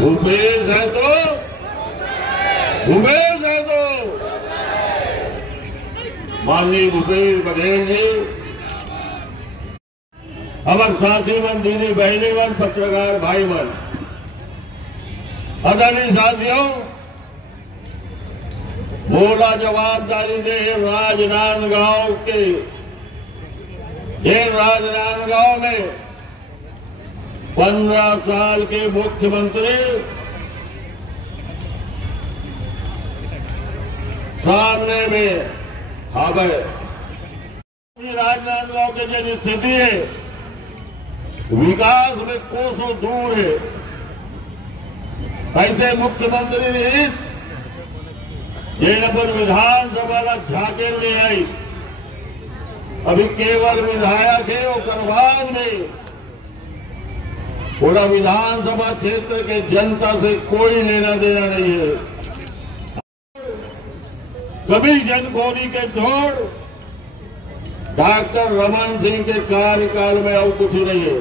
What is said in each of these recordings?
भूपेश है तो भूपेश है तो माननीय भूपेश बघेल जी, हमारे साथी मन, दीदी बहनी मन, पत्रकार भाई मन, आदरणीय साथियों, बोला जवाबदारी दे राजनांदगांव के राजनांदगांव में 15 साल के मुख्यमंत्री सामने में आ गए। राजनांदगांव की जो स्थिति है विकास में कोसों दूर है। ऐसे मुख्यमंत्री ने जैनपुर विधानसभा झाकेल ले आई, अभी केवल विधायक है और करवाग नहीं, पूरा विधानसभा क्षेत्र के जनता से कोई लेना देना नहीं है। कभी जनखोरी के दौर डॉक्टर रमन सिंह के कार्यकाल में और कुछ नहीं है।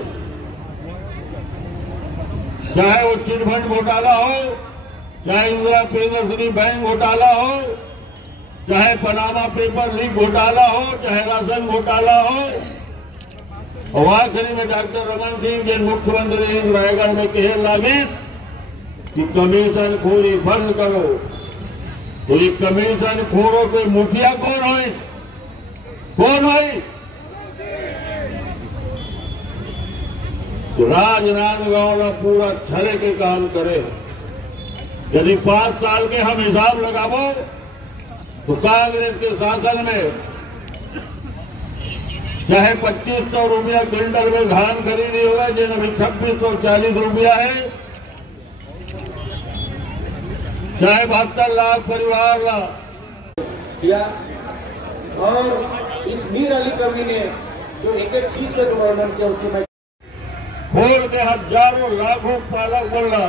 चाहे वो चिटफंड घोटाला हो, चाहे इंदिरा प्रियदर्शनी बैंक घोटाला हो, चाहे पनामा पेपर लीक घोटाला हो, चाहे राशन घोटाला हो, और आखिरी में डॉक्टर रमन सिंह के मुख्यमंत्री रायगढ़ में कहे लगे कि कमीशन खोरी बंद करो। तो ये कमीशन खोरों के मुखिया कौन है? कौन है? राजनांदगांव में पूरा छले के काम करे। यदि 5 साल के हम हिसाब लगावो तो कांग्रेस के शासन में चाहे 2500 रुपया क्विंटल में धान खरीदी हुआ, जिन अभी 2640 रुपया है, चाहे 72 लाख परिवार ला किया। और इस मीर अली कवि ने जो एक एक चीज का जो वर्णन किया उसको मैं खोल के हजारों लाखों पालक बोला,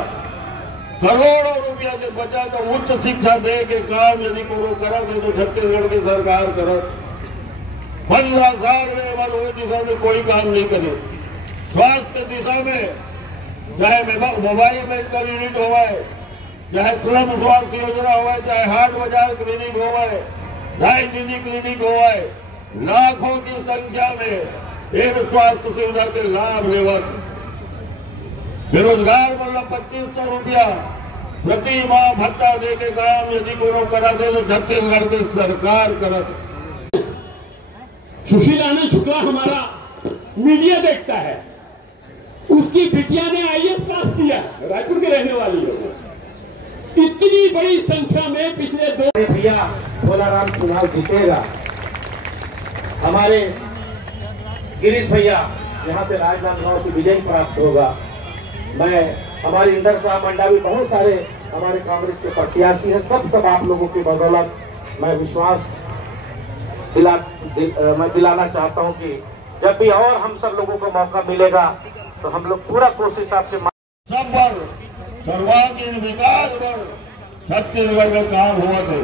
करोड़ों रुपया के बचा तो उच्च शिक्षा दे के काम यदि को करा तो छत्तीसगढ़ की सरकार कर 15 साल में वो दिशा में कोई काम नहीं करे। स्वास्थ्य की दिशा में चाहे मोबाइल मेडिकल यूनिट हुआ है, चाहे स्लम स्वास्थ्य योजना हुआ है, चाहे हाट बाजार क्लिनिक हुआ है, ढाई दीदी क्लिनिक हुआ है, लाखों की संख्या में एक स्वास्थ्य सुविधा के लाभ लेवत। बेरोजगार मतलब 2500 रुपया प्रति माह भत्ता दे के काम यदि को करा दे तो छत्तीसगढ़ की सरकार करत। सुशील आनंद शुक्ला हमारा मीडिया देखता है, उसकी बिटिया ने IAS पास किया, रायपुर के रहने वाली है। इतनी बड़ी संख्या में पिछले 2 भैया भोलाराम चुनाव जीतेगा। हमारे गिरीश भैया यहाँ से राजनांदगांव से विजय प्राप्त होगा। मैं हमारी इंदर साहब मंडावी, बहुत सारे हमारे कांग्रेस के प्रत्याशी हैं, सब आप लोगों की बदौलत मैं विश्वास मैं दिलाना चाहता हूं कि जब भी और हम सब लोगों को मौका मिलेगा तो हम लोग पूरा कोशिश आपके सब पर सर्वांगीण विकास पर छत्तीसगढ़ में काम हुआ थे।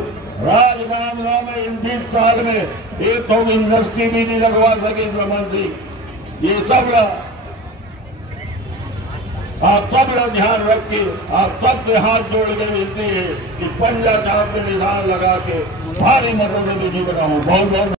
राजनांदगांव में इन 20 साल में एक तो इंडस्ट्री भी नहीं लगवा सके रमन सिंह। ये सब आप सब लोग ध्यान रख के आप सबसे हाथ जोड़ के मिलती है कि पंजा चाप पे निशान लगा के भारी मदद से जीत रहा हूँ। बहुत बहुत